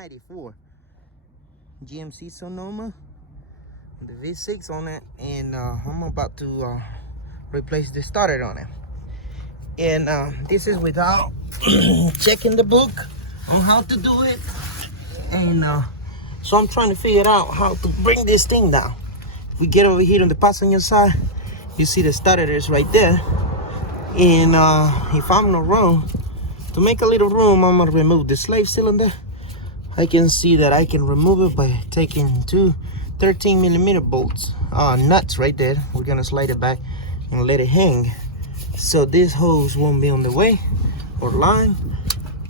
94 GMC Sonoma, the V6 on it, and I'm about to replace the starter on it. And this is without checking the book on how to do it, and so I'm trying to figure out how to bring this thing down. If we get over here on the passenger side, you see the starter is right there, and if I'm not wrong, to make a little room, I'm gonna remove the slave cylinder. I can see that I can remove it by taking two 13mm bolts, nuts right there. We're gonna slide it back and let it hang, so this hose won't be on the way or line.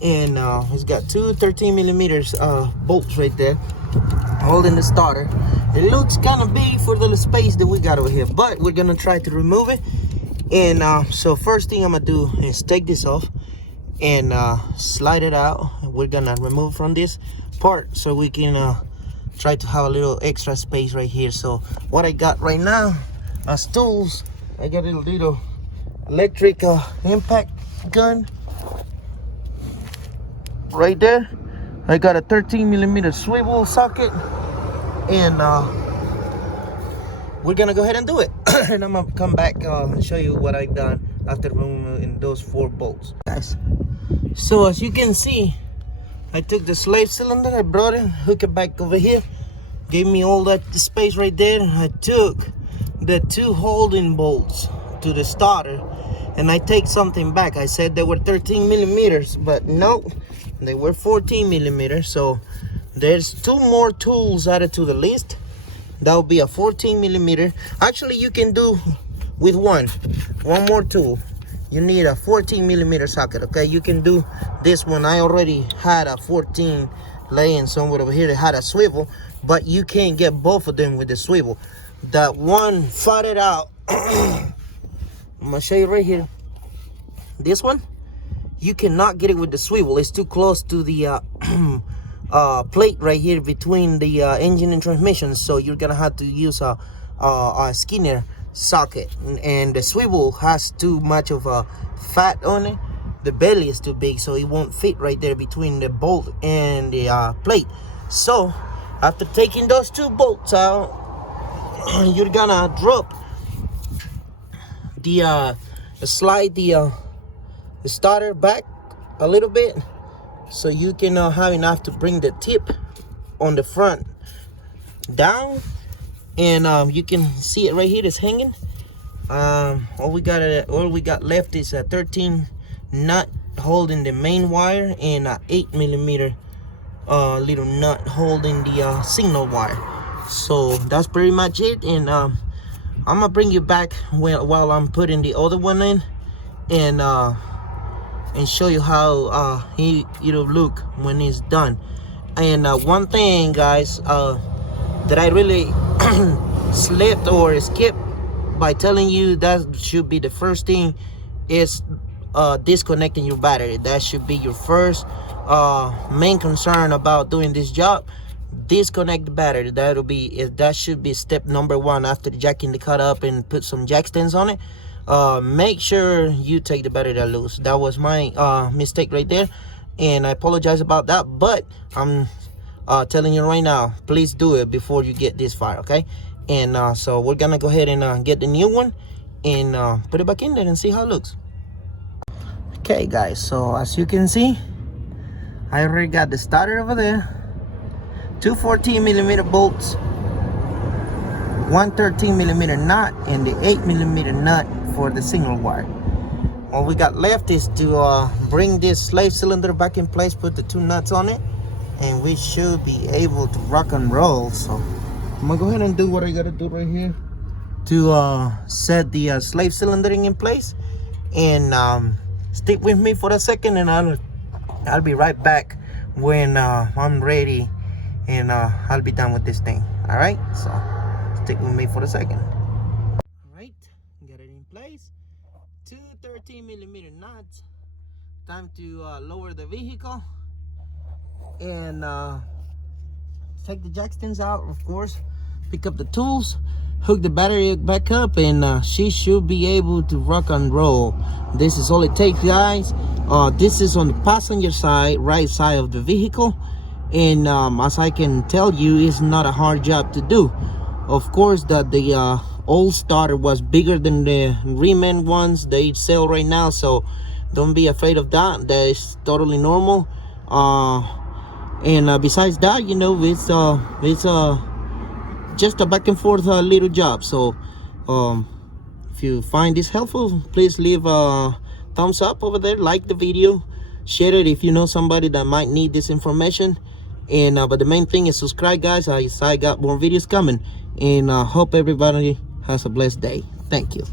And it's got two 13mm bolts right there holding the starter. It looks kind of big for the space that we got over here, but we're gonna try to remove it. And so first thing I'm gonna do is take this off and slide it out. We're gonna remove from this part so we can try to have a little extra space right here. So what I got right now as tools, I got a little electric impact gun right there. I got a 13mm swivel socket, and we're gonna go ahead and do it. And I'm gonna come back and show you what I've done after removing those 4 bolts, guys. So as you can see, I took the slave cylinder, I brought it, hook it back over here, gave me all that space right there. I took the 2 holding bolts to the starter, and I take something back. I said they were 13mm, but no, they were 14mm. So there's 2 more tools added to the list. That will be a 14mm. Actually, you can do with one more tool. You need a 14mm socket, okay? You can do this one. I already had a 14 laying somewhere over here that had a swivel, but you can't get both of them with the swivel. That one fought it out. I'm gonna show you right here. This one, you cannot get it with the swivel. It's too close to the plate right here between the engine and transmission, so you're gonna have to use a Skinner socket, and the swivel has too much of a fat on it. The belly is too big, so it won't fit right there between the bolt and the plate. So after taking those 2 bolts out, you're gonna drop the slide the starter back a little bit, so you can have enough to bring the tip on the front down. And you can see it right here, it's hanging. All we got left is a 13 nut holding the main wire, and a 8mm little nut holding the signal wire. So that's pretty much it. And I'm gonna bring you back while I'm putting the other one in, and show you how it'll look when it's done. And one thing, guys, that I really slipped or skipped by telling you, that should be the first thing, is disconnecting your battery. That should be your first main concern about doing this job. Disconnect the battery. That should be step number 1 after jacking the car up and put some jack stands on it. Make sure you take the battery loose. That was my mistake right there, and I apologize about that, but I'm telling you right now, please do it before you get this far, okay? And so we're gonna go ahead and get the new one and put it back in there and see how it looks. Okay, guys, so as you can see, I already got the starter over there, 2 14mm bolts, 1 13mm nut, and the 8mm nut for the signal wire. All we got left is to bring this slave cylinder back in place, put the 2 nuts on it, and we should be able to rock and roll. So I'm gonna go ahead and do what I gotta do right here to set the slave cylinder in place. And stick with me for a second, and I'll be right back when I'm ready, and I'll be done with this thing. All right, so stick with me for a second. All right, got it in place. 2 13mm nuts. Time to lower the vehicle and take the jack stands out, of course, pick up the tools, hook the battery back up, and she should be able to rock and roll. This is all it takes, guys. This is on the passenger side, right side of the vehicle, And as I can tell you, it's not a hard job to do. Of course, that the old starter was bigger than the reman ones they sell right now, so don't be afraid of that. That is totally normal. And besides that, you know, it's just a back and forth little job. So if you find this helpful, please leave a thumbs up over there, like the video, share it if you know somebody that might need this information. And but the main thing is subscribe, guys. I got more videos coming, and hope everybody has a blessed day. Thank you.